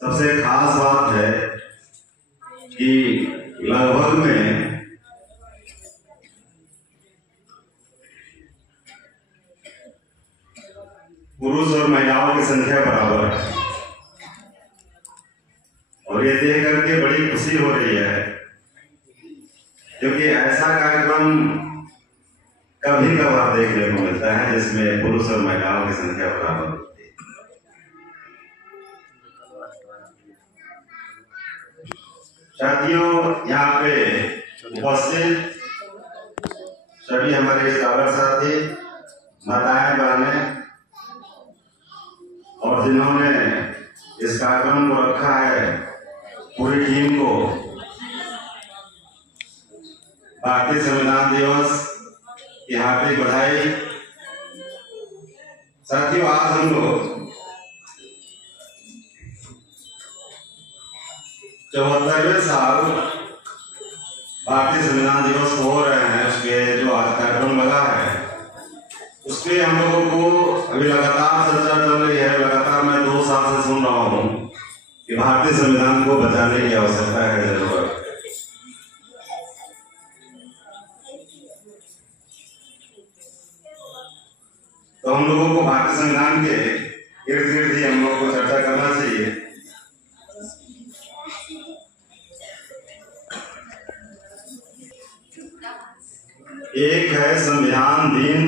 सबसे खास बात है कि लगभग में पुरुष और महिलाओं की संख्या बराबर है और ये देख करके बड़ी खुशी हो रही है, क्योंकि ऐसा कार्यक्रम कभी कभार देखने को मिलता है जिसमें पुरुष और महिलाओं की संख्या बराबर होती है। साथियों, यहाँ पे उपस्थित सभी हमारे स्कॉलर साथी, माताएं, बहनें और जिन्होंने इस कार्यक्रम को रखा है, पूरी टीम को भारतीय संविधान दिवस की हार्दिक बधाई। साथियों, आज हम लोग 74वें साल भारतीय संविधान दिवस को हो रहे हैं, उसके जो आज कार्यक्रम लगा है उसके हम लोगों को अभी लगातार चर्चा चल रही है। लगातार मैं 2 साल से सुन रहा हूँ कि भारतीय संविधान को बचाने की आवश्यकता है, जरूरत। तो हम लोगों को भारतीय संविधान के इर्द गिर्द ही हम लोग को चर्चा करना चाहिए। एक है संविधान दिन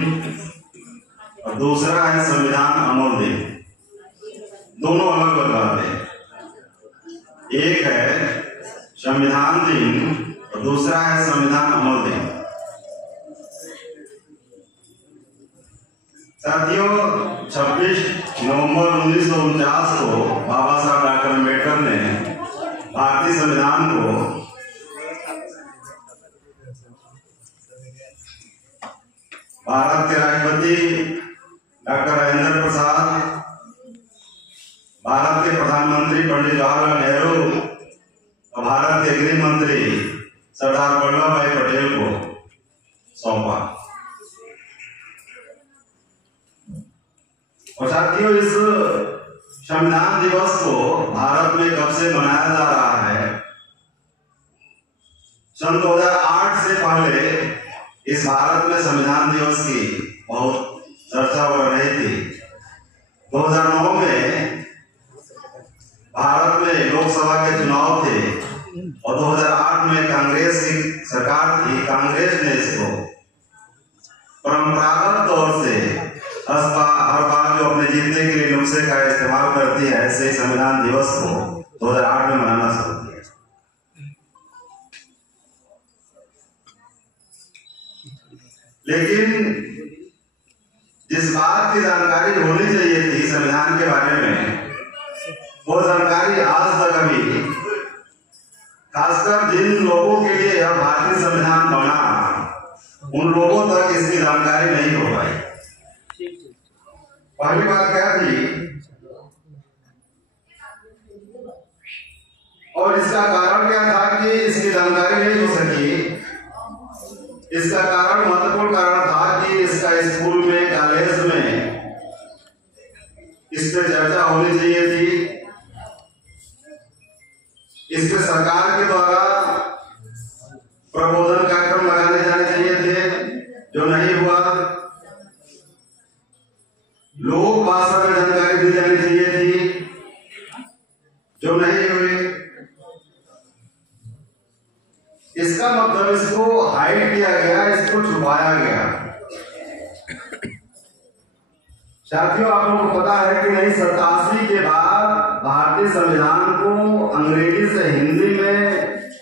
और दूसरा है संविधान अमल दिन, दोनों अलग अलग बातें हैं। एक है संविधान दिन और दूसरा है संविधान अमल दिन। साथियों, 26 नवंबर 1949 को बाबा साहब डॉक्टर अम्बेडकर ने भारतीय संविधान को भारत के राष्ट्रपति डॉक्टर राजेंद्र प्रसाद, भारत के प्रधानमंत्री पंडित जवाहरलाल नेहरू और भारत के गृह मंत्री सरदार वल्लभ भाई पटेल को सौंपा। और साथियों, इस संविधान दिवस को भारत में कब से मनाया जा रहा है? सन 2008 से पहले इस भारत में संविधान दिवस की बहुत चर्चा हो रही थी। 2009 में भारत में लोकसभा के चुनाव थे और 2008 में कांग्रेस की सरकार थी। कांग्रेस ने इसको परंपरागत तौर से हर बार जो अपने जीतने के लिए नुस्खे का इस्तेमाल करती है, ऐसे संविधान दिवस को 2008 में मनाना शुरू किया। लेकिन जिस बात की जानकारी होनी चाहिए थी संविधान के बारे में, वो जानकारी आज तक अभी, खासकर जिन लोगों के लिए यह भारतीय संविधान बना, उन लोगों तक इसकी जानकारी नहीं हो पाई। पहली बात क्या थी, और इसका कारण क्या था कि इसकी जानकारी नहीं हो सकी? इसका कारण, महत्वपूर्ण कारण था कि इसका स्कूल में, कॉलेज में इस पर चर्चा होनी चाहिए थी। इस पर सरकार के द्वारा प्रबोधन कार्यक्रम लगाने जाने चाहिए थे, जो नहीं हुआ। लोक भाषा में जानकारी दी जानी चाहिए थी, जो नहीं हुई। इसका मतलब इसको हाइड किया गया, इसको छुपाया गया। साथियों, आप लोगों को पता है कि नहीं, 87 के बाद भारतीय संविधान को अंग्रेजी से हिंदी में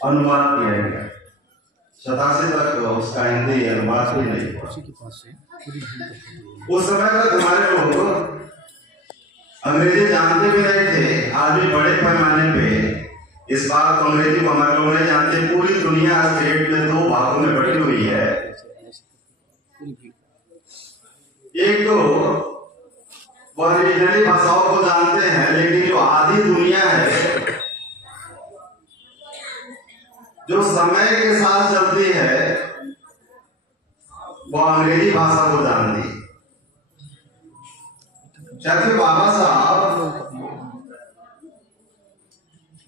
अनुवाद किया गया। 87 तक उसका हिंदी अनुवाद भी नहीं हुआ। उस समय तक हमारे लोग अंग्रेजी जानते भी नहीं थे। आज भी बड़े पैमाने पे इस बात को, अंग्रेजी को हमारे लोग नहीं जानते। पूरी दुनिया आज के डेट में 2 भागों में बटी हुई है। एक तो वह रीजनली भाषाओं को जानते हैं, लेकिन जो आधी दुनिया है, जो समय के साथ चलती है, वह अंग्रेजी भाषा को जानती है। साथियों, बाबा साहब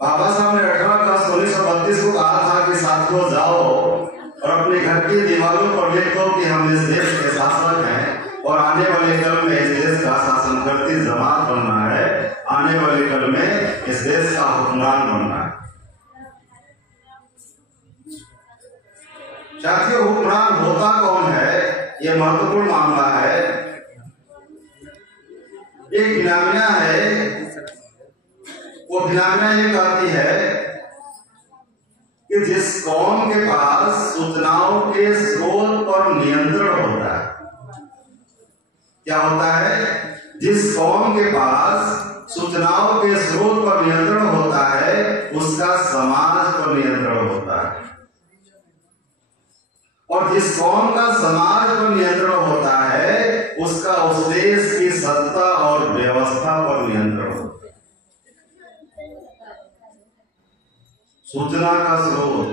बाबा साहब ने 18 अगस्त 1932 को कहा था कि साथियों जाओ और अपने घर की दीवारों पर लिख दो कि हम इस देश के शासक हैं और आने वाले कल में इस देश का शासन करती जमात बनना है, आने वाले कल में इस देश का हुक्मरान बनना है। साथियों, हुक्मरान होता कौन है, यह महत्वपूर्ण मामला है। एक बिनामिया है, वो बिनामिया ये कहती है कि जिस कौम के पास सूचनाओं के स्रोत पर नियंत्रण होता है, क्या होता है? जिस कौम के पास सूचनाओं के स्रोत पर नियंत्रण होता है, उसका समाज पर नियंत्रण होता है। और जिस कौम का समाज पर नियंत्रण होता है, उसका उस देश की सत्ता और व्यवस्था पर नियंत्रण होता है। सूचना का स्रोत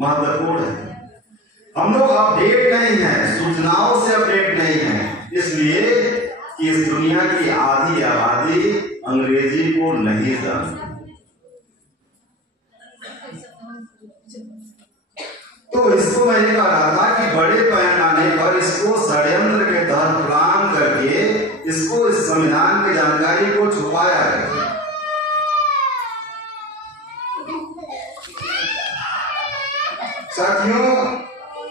महत्वपूर्ण है। हम लोग अपडेट नहीं हैं, सूचनाओं से अपडेट नहीं हैं, इसलिए कि इस दुनिया की आधी आबादी अंग्रेजी को नहीं जानती। तो इसको मैं कह रहा था कि बड़े पैमाने पर इसको षड्यंत्र के तहत प्लान करके इसको इस संविधान की जानकारी को छुपाया गया। साथियों,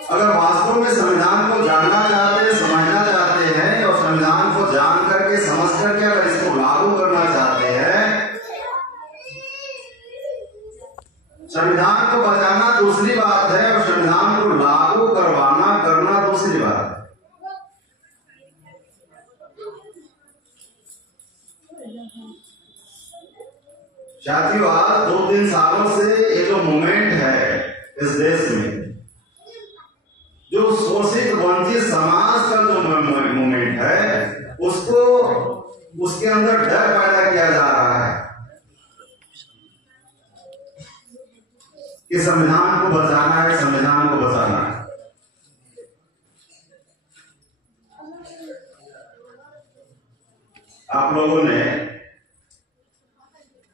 अगर वास्तव में संविधान को जानना चाहते हैं, समझना चाहते हैं और संविधान को जान करके समझ करके अगर इसको लागू करना चाहते हैं, संविधान को बचाना दूसरी बात है और संविधान को लागू करना दूसरी बात है। साथियों, आज 2-3 सालों से ये जो मूवमेंट है इस देश में, जो शोषित वंचित समाज का जो मूवमेंट है, उसके अंदर डर पैदा किया जा रहा है कि संविधान को बचाना है, संविधान को बचाना है। आप लोगों ने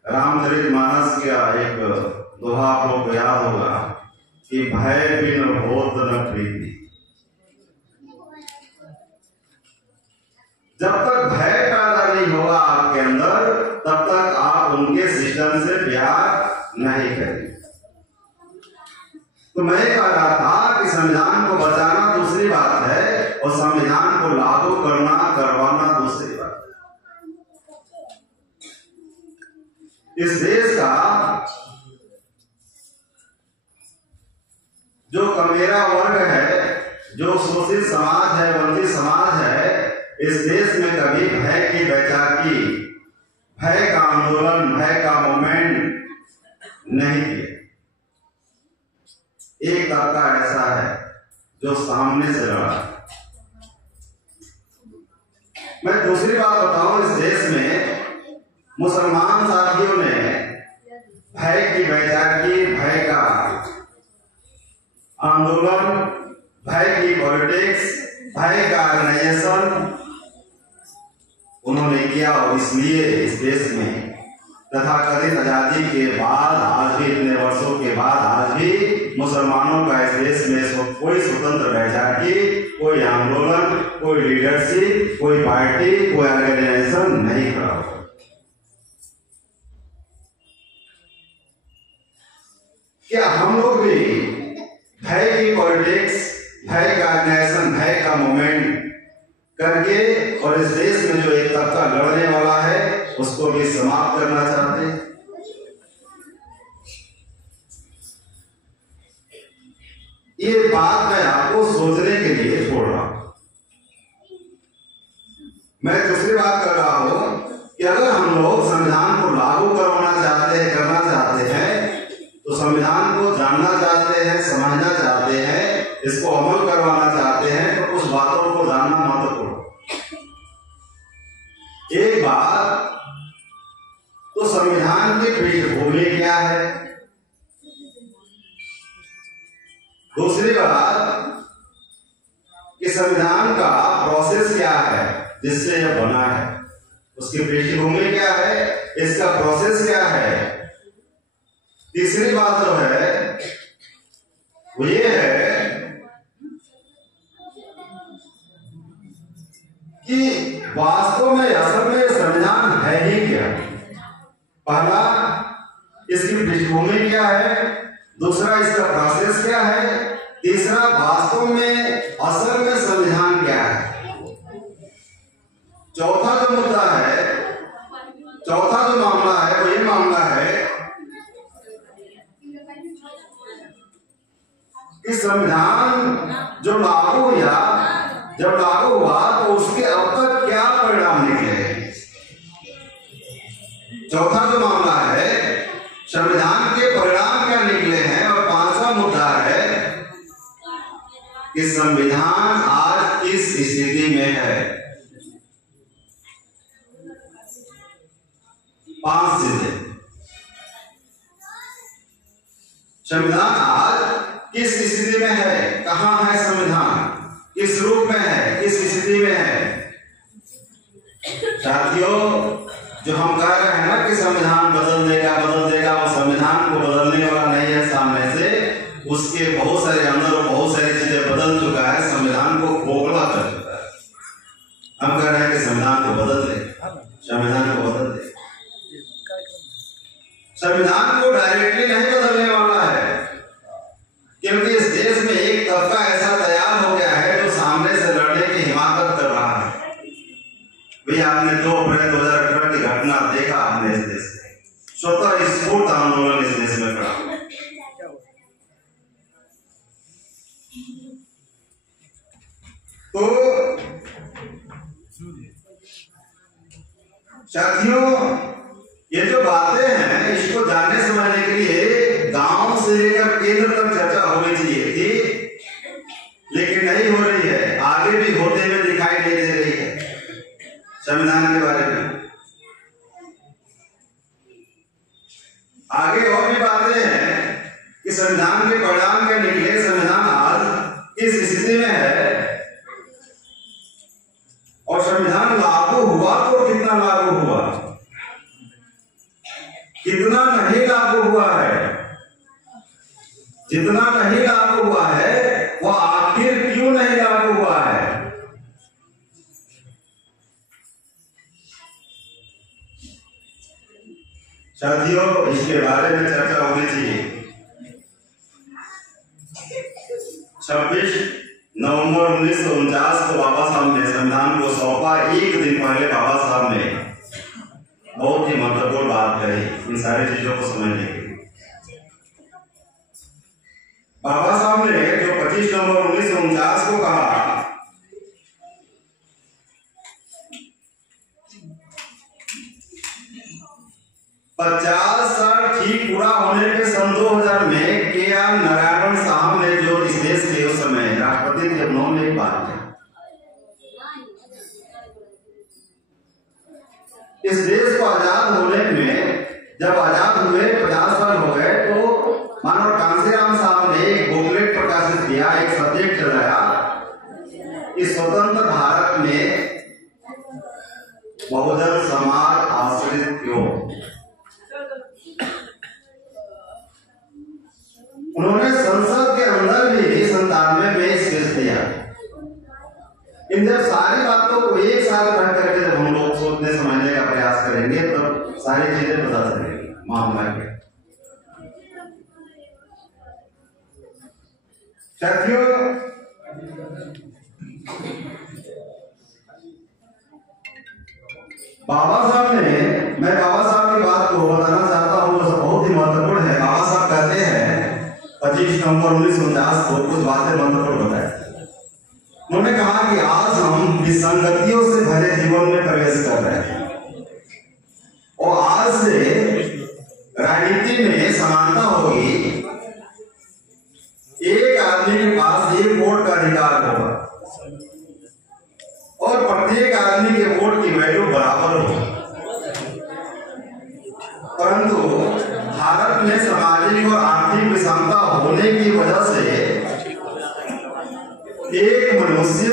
रामचरितमानस का एक दोहा आप लोग को याद होगा कि भय बिन होत न प्रीति। जब तक भय पैदा नहीं होगा आपके अंदर, तब तक आप उनके सिस्टम से प्यार नहीं करेंगे। तो मैं कह रहा था कि संविधान को बचाना दूसरी बात है और संविधान को लागू करवाना दूसरी बात है। इस देश का जो कमेरा वर्ग है, जो शोषित समाज है, वंचित समाज है, इस देश में कभी भय की बैसाखी, भय का आंदोलन, भय का मूवमेंट नहीं किया। एक तबका ऐसा है जो सामने से लड़ा। मैं दूसरी बात बताऊं, इस देश में मुसलमान साथियों ने भय की बैसाखी, भय का आंदोलन, भय की पॉलिटिक्स, भय का ऑर्गेनाइजेशन उन्होंने किया। और इसलिए इस देश में तथाकथित आजादी के बाद, आज भी इतने वर्षों के बाद, आज भी मुसलमानों का इस देश में कोई स्वतंत्र बैसाखी, कोई आंदोलन, कोई लीडरशिप, कोई पार्टी, कोई ऑर्गेनाइजेशन नहीं खड़ा हुआ। क्या हम लोग भी भय की पॉलिटिक्स, भय का ऑर्गेनाइजेशन, भय का मूवमेंट करके और इस देश में जो एक तबका लड़ने वाला है उसको भी समाप्त करना चाहते हैं? ये बात मैं आपको सोचने के लिए छोड़ रहा हूं। मैं दूसरी बात कर रहा हूं कि अगर हम लोग संविधान को लागू करवाना चाहते हैं, करना चाहते हैं, तो संविधान को जानना चाहते हैं, समझना चाहते हैं, इसको अमल करवाना चाहते हैं, तो कुछ बातों को जानना महत्वपूर्ण। एक बात तो संविधान की पृष्ठभूमि क्या है, दूसरी बात कि संविधान का प्रोसेस क्या है जिससे यह बना है, उसकी पृष्ठभूमि क्या है, इसका प्रोसेस तीसरी बात जो है वो ये है कि वास्तव में असल में संविधान है ही क्या। पहला, इसकी पृष्ठभूमि क्या है, दूसरा इसका प्रोसेस क्या है, तीसरा वास्तव में असल में संविधान क्या है, चौथा जो मुद्दा है, चौथा जो मामला है वो ये मामला है कि संविधान जो लागू हुआ, जब लागू हुआ तो उसके अब तक क्या परिणाम निकले। चौथा जो मामला है संविधान के परिणाम क्या निकले हैं, और पांचवा मुद्दा है कि संविधान आज किस स्थिति में है। 5 चीजें। संविधान आज किस स्थिति में है, कहां है संविधान, किस रूप में है, किस स्थिति में है। साथियों, जो हम कह रहे हैं ना कि संविधान बदल देगा, वो संविधान को बदलने वाला नहीं है सामने से, उसके बहुत सारे अंदर और बहुत सारी चीजें बदल चुका है, संविधान को खोखला कर चुका है। हम कह रहे हैं कि संविधान को बदल दे, संविधान को बदल दे। संविधान को डायरेक्टली नहीं बदलने वाला है, क्योंकि इस देश में एक तबका ऐसा तैयार हो गया है जो सामने से लड़ने की हिमाकत कर रहा है। भाई आपने 2 अप्रैल 2018 की घटना देखा, आपने इस देश में स्वतः स्फूर्त आंदोलन इस देश में खड़ा। तो साथियों, ये जो बातें हैं इसको जानने समझने के लिए गांव से लेकर केंद्र तक चर्चा होनी चाहिए थी, लेकिन नहीं हो रही है। आगे भी होते हुए दिखाई नहीं दे रही है संविधान के बारे में। आगे और भी बातें हैं कि संविधान के परिणाम क्या निकले, संविधान आज किस स्थिति में है, और संविधान लागू हुआ तो कितना लागू हुआ, कितना नहीं लागू हुआ है, जितना नहीं लागू हुआ है वह आखिर क्यों नहीं लागू हुआ है। साथियों, इसके बारे में चर्चा होनी चाहिए। 26 नवंबर 1949 को बाबा साहब ने संविधान को सौंपा। एक दिन पहले बाबा साहब ने बहुत ही महत्वपूर्ण बात कही इन सारी चीजों को समझने के लिए। बाबा साहब ने जो 25 नवंबर 1949 को कहा, पचास साल ठीक पूरा होने के सन 2000 में के.आर. नारायण साहब ने जो इस देश के उस समय राष्ट्रपति थे, उन्होंने एक बात कही, इस देश को आजाद होने में, जब आजाद हुए 50 साल हो गए, तो मानव कांसीराम साहब ने एक बुकलेट प्रकाशित किया, एक सब्जेक्ट चलाया, इस स्वतंत्र भारत में बहुजन समाज आश्रित क्यों। उन्होंने संसद के अंदर भी 97 में स्पीच दिया। इन जब सारी बातों को एक साथ रख करके जब हम लोग सोचने समझने का प्रयास करेंगे तो सारी चीजें पता चलेंगी मामला के। साथियों, बाबा साहब ने, मैं बाबा साहब की बात को बताना चाहता हूँ, बहुत ही महत्वपूर्ण है। बाबा साहब कहते हैं 25 नवंबर 1949 को कुछ बातें महत्वपूर्ण बताए। उन्होंने कहा कि आज हम विसंगतियों से भरे जीवन में प्रवेश कर रहे हैं, और आज से राजनीति में समानता होगी। एक आदमी के पास 1 वोट का अधिकार होगा, और प्रत्येक आदमी के वोट की वैल्यू बराबर होगी। परंतु भारत में सामाजिक और आर्थिक विषमता होने की वजह से एक मनुष्य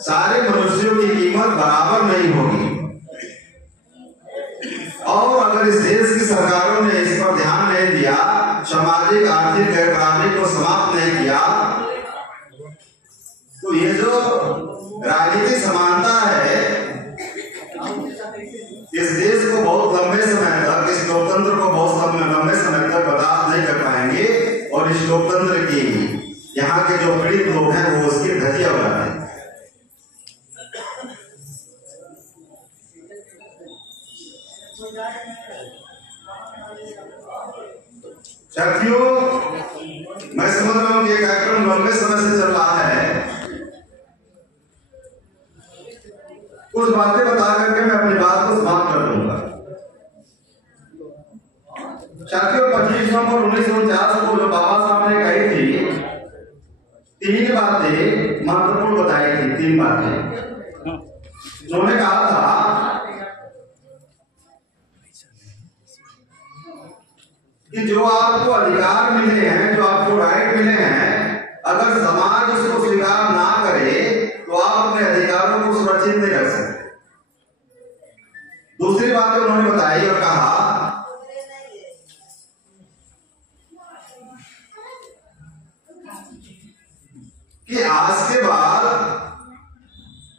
सारे मनुष्यों की कीमत बराबर नहीं होगी, और अगर इस देश की सरकारों ने इस पर ध्यान नहीं दिया बहुत लंबे समय तक इस लोकतंत्र को बहुत लंबे समय तक बर्दाश्त नहीं कर पाएंगे और इस लोकतंत्र की यहाँ के जो पीड़ित लोग हैं वो उसकी धज्जियां उड़ाते हैं। साथियों, मैं समझ रहा हूं कि ये कार्यक्रम लंबे समय से चल रहा है। कुछ बातें बता करके मैं अपनी बात को समाप्त कर दूंगा। साथियों, 25 नवंबर 1949 को जो बाबा साहब ने कही थी, 3 बातें महत्वपूर्ण बताई थी। 3 बातें उन्होंने कहा था कि जो आपको अधिकार मिले हैं, जो आपको राइट मिले हैं, अगर समाज उसको स्वीकार ना करे तो आप अपने अधिकारों को सुरक्षित नहीं रख सकते। दूसरी बात उन्होंने बताई और कहा कि आज के बाद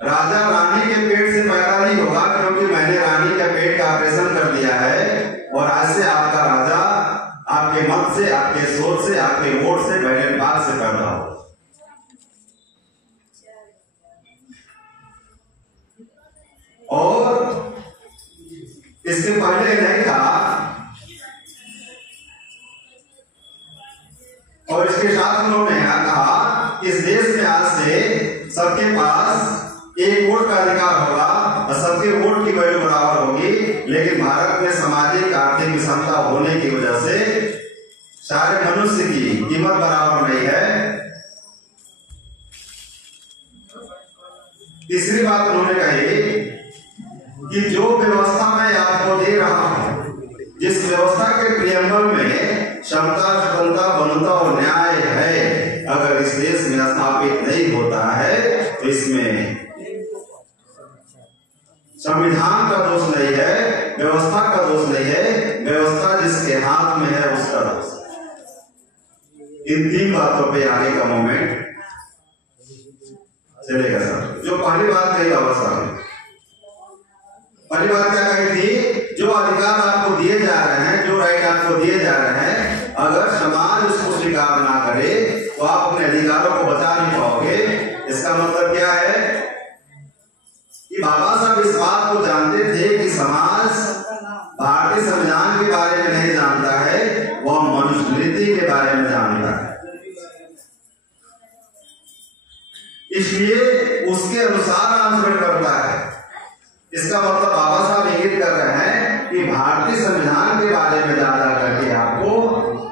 राजा रानी के पेट से पैदा नहीं होगा, क्योंकि मैंने रानी के पेट का ऑपरेशन कर दिया है और आज से आपका राजा आपके मत से, आपके सोच से, आपके वोट से, बैलेट बाग से पैदा हो। और इसके पहले नहीं था और इसके साथ उन्होंने कहा इस देश में आज से सबके पास एक वोट का अधिकार होगा और सबके वोट की वैल्यू बराबर होगी। लेकिन भारत में सामाजिक आर्थिक विषमता होने की वजह से सारे मनुष्य की कीमत बराबर नहीं है। तीसरी बात उन्होंने कही कि जो व्यवस्था मैं आपको दे रहा हूं, जिस व्यवस्था के प्रियम्बल में क्षमता, स्वतंत्रता, बंधुता और न्याय है, अगर इस देश में स्थापित नहीं होता है तो इसमें संविधान का दोष नहीं है, व्यवस्था का दोष नहीं है, व्यवस्था जिसके हाथ में है उसका दोष। इन 3 बातों पे आगे का मोमेंट चलेगा सर। जो पहली बात कही बाबा साहब, पहली बात क्या कही थी? जो अधिकार आपको दिए जा रहे हैं, जो राइट आपको दिए जा रहे हैं, अगर समाज उसको स्वीकार ना करे तो आप अपने अधिकारों को बचा नहीं पाओगे। इसका मतलब क्या है कि बाबा साहब इस बात को जानते थे कि समाज भारतीय संविधान के बारे में नहीं जानता है, वह मनुस्मृति के बारे में जानता है। इसलिए उसके अनुसार आचरण करता है। इसका मतलब बाबा साहब इंगित कर रहे हैं कि भारतीय संविधान के बारे में ज्यादा करके आपको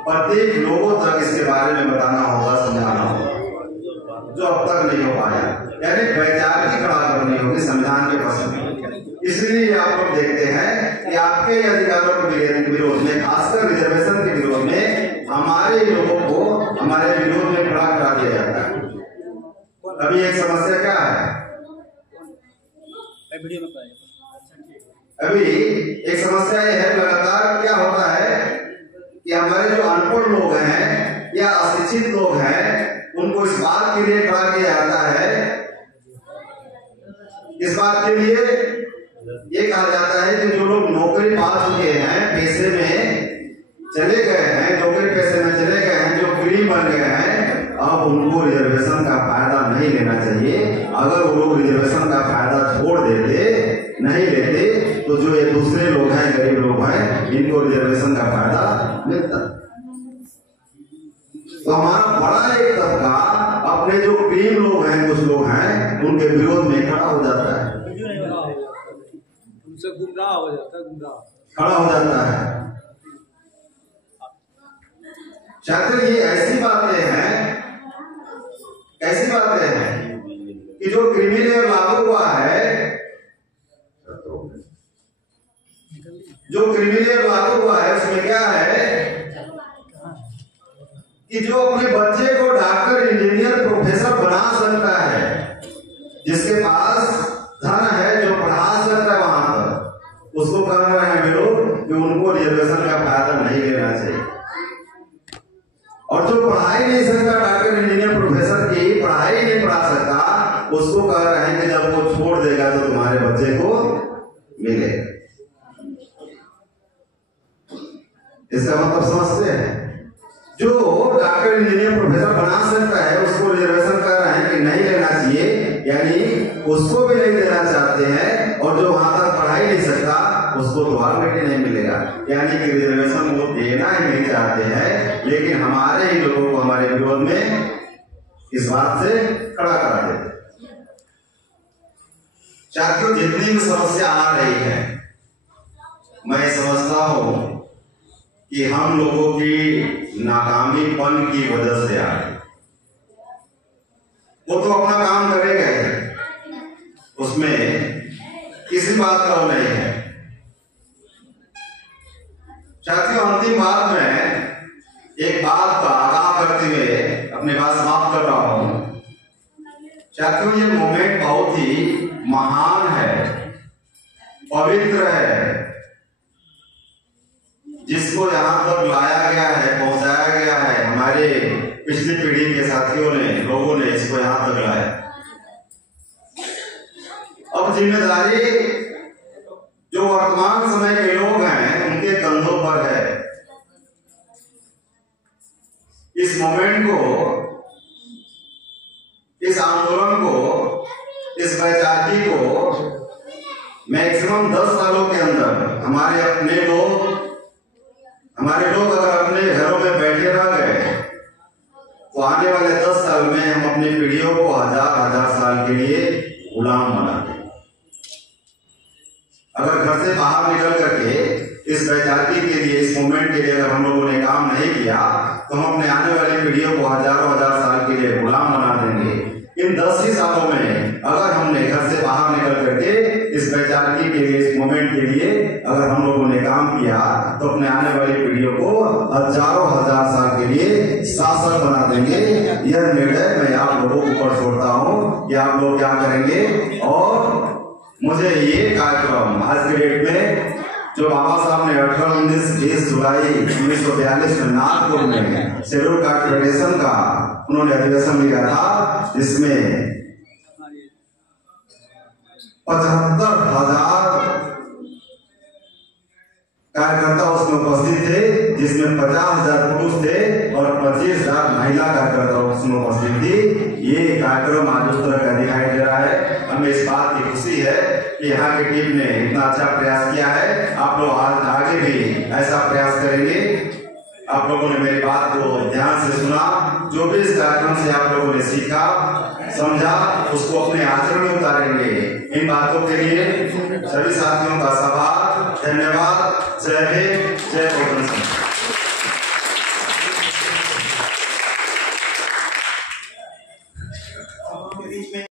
प्रत्येक लोगों तक इसके बारे में बताना होगा, समझाना होगा, जो अब तक नहीं हो पाया। यानी वैचारिक खड़ा करनी होगी संविधान के पक्ष में। इसलिए आप लोग देखते हैं कि आपके अधिकारों के विरोध में, खासकर रिजर्वेशन के विरोध में, हमारे लोगों को हमारे विरोध में खड़ा करा दिया जाता है। अभी एक समस्या क्या है? अभी एक समस्या यह है, लगातार क्या होता है कि हमारे जो अनपढ़ लोग हैं या अशिक्षित लोग हैं, उनको इस बात के लिए खड़ा किया जाता है, इस बात के लिए ये कहा जाता है कि जो लोग नौकरी पा चुके हैं, पैसे में चले गए हैं, नौकरी पैसे में चले गए हैं, जो गरीब बन गए हैं, अब उनको रिजर्वेशन का फायदा नहीं लेना चाहिए। अगर वो लोग रिजर्वेशन का फायदा छोड़ देते, नहीं लेते, तो जो ये दूसरे लोग हैं, गरीब लोग हैं, इनको रिजर्वेशन का फायदा मिलता। तो हमारा बड़ा एक तबका अपने जो गरीब लोग हैं, कुछ लोग हैं, उनके विरोध में खड़ा हो जाता है, उनसे गुमराह हो जाता है, खड़ा हो जाता है। छात्र, ये ऐसी बातें हैं कि जो क्रिमिनल लागू हुआ है, जो क्रिमिनल लागू हुआ है उसमें क्या है कि जो अपने बच्चे को डॉक्टर, इंजीनियर, प्रोफेसर बना सकता है, जिसके पास धन है, जो पढ़ा सकता है, वहां पर उसको कह रहे हैं लोग कि उनको रिजर्वेशन का फायदा नहीं लेना चाहिए। और जो पढ़ाई नहीं सकता, डॉक्टर, इंजीनियर, प्रोफेसर की पढ़ाई नहीं पढ़ा सकता, उसको कह रहे हैं कि जब वो छोड़ देगा तो तुम्हारे बच्चे को मिलेगा। इसका मतलब समझते हैं? जो डॉक्टर इंजीनियर प्रोफेसर बना सकता है उसको रिजर्वेशन कर रहे हैं कि नहीं लेना चाहिए, यानी उसको भी नहीं देना चाहते हैं, और जो वहां तक पढ़ाई नहीं सकता उसको तो ऑलरेडी नहीं मिलेगा, यानी कि रिजर्वेशन वो देना ही नहीं चाहते हैं, लेकिन हमारे ही लोगों को हमारे विरोध में इस बात से खड़ा करा देते। साथियों, जितनी भी समस्या आ रही है, मैं समझता हूं कि हम लोगों की नाकामीपन की वजह से आ रही। वो तो अपना काम करेगा ही, उसमें किसी बात का वो नहीं है। साथियों, अंतिम बात में एक बात का आगाह करते हुए अपनी बात समाप्त कर रहा हूं। साथियों, ये मोमेंट बहुत ही महान है, पवित्र है, जिसको यहां तक लाया गया है, पहुंचाया गया है। हमारे पिछली पीढ़ी के साथियों ने, लोगों ने इसको यहां तक लाया। अब जिम्मेदारी जो वर्तमान समय के लोग हैं उनके कंधों पर है। इस मोमेंट को, इस आंदोलन को, इस वैचारिकी को मैक्सिमम 10 सालों के अंदर हमारे लोग अगर अपने घरों में बैठे रह गए तो आने वाले 10 साल में हम अपनी पीढ़ियों को हजार साल के लिए गुलाम बना देंगे। अगर घर से बाहर निकल करके इस वैचारिकी के लिए, इस मूवमेंट के लिए अगर हम लोगों ने काम नहीं किया तो हम अपने आने वाली पीढ़ियों को हजार साल के लिए गुलाम बना देंगे। इन 10 ही सालों में अगर हमने घर से बाहर निकल करके इस वैचारिकी के लिए, इस मूवमेंट के लिए अगर हम लोगों ने काम किया तो अपने आने वाली पीढ़ियों को हजारों हजार साल के लिए शासक बना देंगे। यह निर्णय मैं आप लोगों को ऊपर छोड़ता हूँ कि आप लोग क्या करेंगे। और मुझे ये कार्यक्रम आज के डेट में जो बाबा साहब ने 18-19-20 जुलाई 1942 में नागपुर में शेड्यूल कास्ट फेडरेशन का उन्होंने अधिवेशन लिया था, जिसमें 75,000 कार्यकर्ता उसमें उपस्थित थे, जिसमें 50,000 पुरुष थे और 25,000 महिला कार्यकर्ता उसमें उपस्थित थी। ये कार्यक्रम आज उस तरह का दिखाई दे रहा है। हमें इस बात की खुशी है कि यहाँ की टीम ने इतना अच्छा प्रयास किया है। आप लोग आज आगे भी ऐसा प्रयास करेंगे। आप लोगों ने मेरी बात को ध्यान से सुना, जो भी इस कार्यक्रम से आप लोगों ने सीखा, समझा, उसको अपने आचरण में उतारेंगे। इन बातों के लिए सभी साथियों का आभार, धन्यवाद। जय हिंद, जय भारत।